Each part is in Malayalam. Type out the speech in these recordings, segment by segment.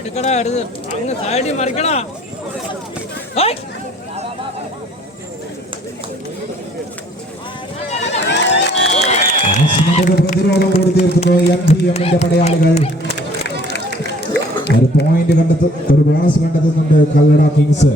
എടുക്കടാ എടുത്ത്. അങ്ങ് സൈഡിൽ മറിക്കടാ. പ്രതിരോധം കൂടി തീർക്കുന്നു എം ജി എമ്മിന്റെ പടയാളികൾ. ഒരു പോയിന്റ് കണ്ടെത്തു ഒരു bonus കണ്ടെത്തുന്നുണ്ട് Kallada kings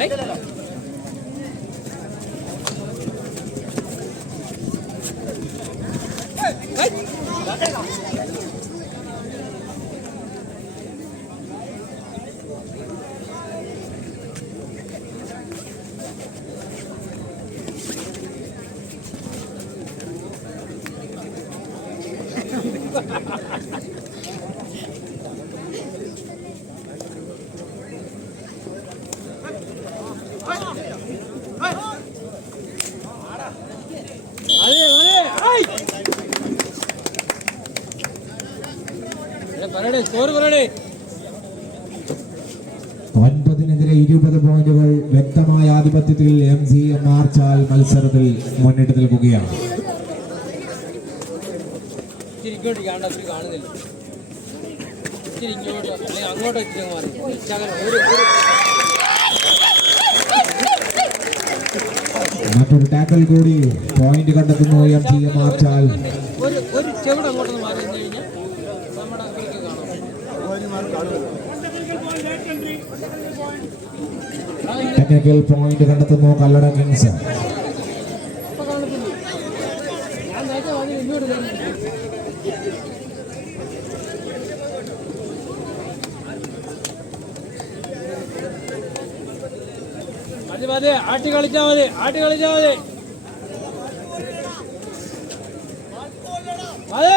đấy đấy Ha ha ha ha. ഒൻപതിനെതിരെ ഇരുപത് പോയിന്റുകൾ വ്യക്തമായ ആധിപത്യത്തിൽ എം സി എം മാർച്ചാൽ മത്സരത്തിൽ മുന്നിട്ട് നിൽക്കുകയാണ് അങ്ങോട്ടോ മറ്റൊരു ടാക്കൽ കൂടി പോയിന്റ് കണ്ടെത്തുന്നു എം സി എം ആർ ഒരു ഒരു ചെവിട് അങ്ങോട്ടൊന്ന് ടെക്നിക്കൽ പോയിന്റ് കണ്ടെത്തുന്നു കല്ലട കിങ്സ് മതി മതി ആട്ടി കളിച്ചാ മതി ആട്ടി കളിച്ചാ മതി. മതി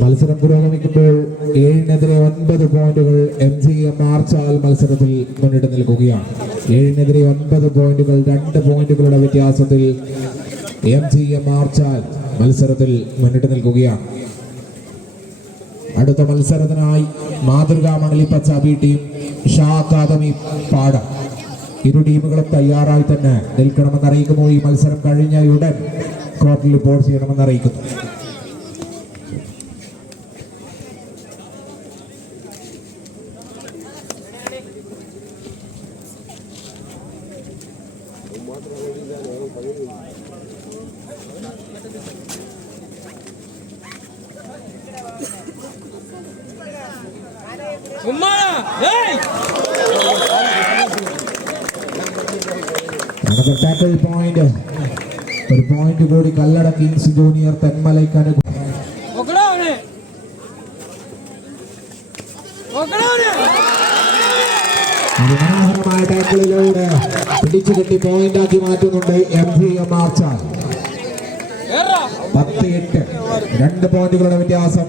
മത്സരം പുരോഗമിക്കുമ്പോൾ ഏഴിനെതിരെ ഒൻപത് പോയിന്റുകൾ എം ജി എം ആർച്ചാൽ മത്സരത്തിൽ മുന്നിട്ട് നിൽക്കുകയാണ്. ഏഴിനെതിരെ ഒൻപത് പോയിന്റുകൾ രണ്ട് പോയിന്റുകളുടെ വ്യത്യാസത്തിൽ എം ജി എം ആർച്ചാൽ മത്സരത്തിൽ മുന്നിട്ട് നിൽക്കുകയാണ്. അടുത്ത മത്സരത്തിനായി മാതൃകാ Manalippacha B team Shah academy പാടം. ഇരു ടീമുകളും തയ്യാറായി തന്നെ നിൽക്കണമെന്ന് അറിയിക്കുന്നു. ഈ മത്സരം കഴിഞ്ഞ ഉടൻ കോർട്ടിൽ റിപ്പോർട്ട് ചെയ്യണമെന്ന് അറിയിക്കുന്നു. ഉമ്മാ ഏയ്! Another tackle point. ഒരു പോയിന്റ് കൂടി കല്ലട കിങ്സ് ജൂനിയർ തെന്മലയ്ക്ക് അനു നോക്കടാ അവനെ നോക്കടാ അവനെ മനോഹരമായ ടാക്കിളിലൂടെ പിടിച്ചു കെട്ടി പോയിന്റ് ആക്കി മാറ്റുന്നുണ്ട് എം ജി എം ആർച്ച പത്ത് എട്ട്. രണ്ട് പോയിന്റുകളുടെ വ്യത്യാസം.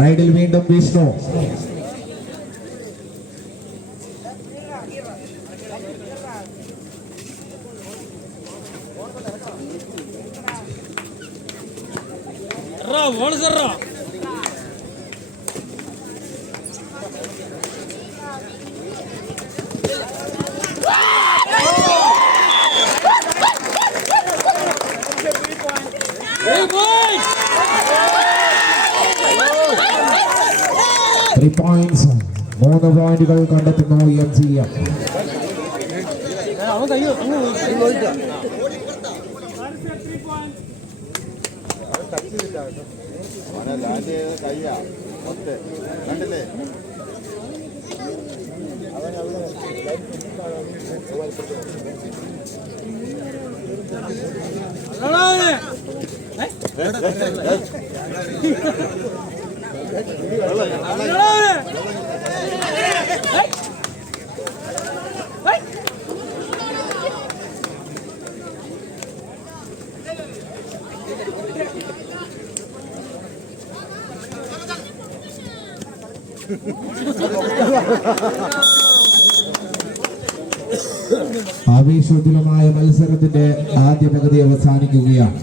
റൈഡിൽ വീണ്ടും വിഷ്ണു. ಸರ್ರಾ ಓಡ ಸರ್ರಾ ത്രീ പോയിന്റ്സ് മൂന്ന് പോയിന്റുകൾ കണ്ടെത്തുന്നു എം സി എം ലാൻഡ് ചെയ്ത കയ്യാ പത്ത് കണ്ടില്ലേ ആവേശോജ്വലമായ മത്സരത്തിന്റെ ആദ്യ പകുതി അവസാനിക്കുകയാണ്.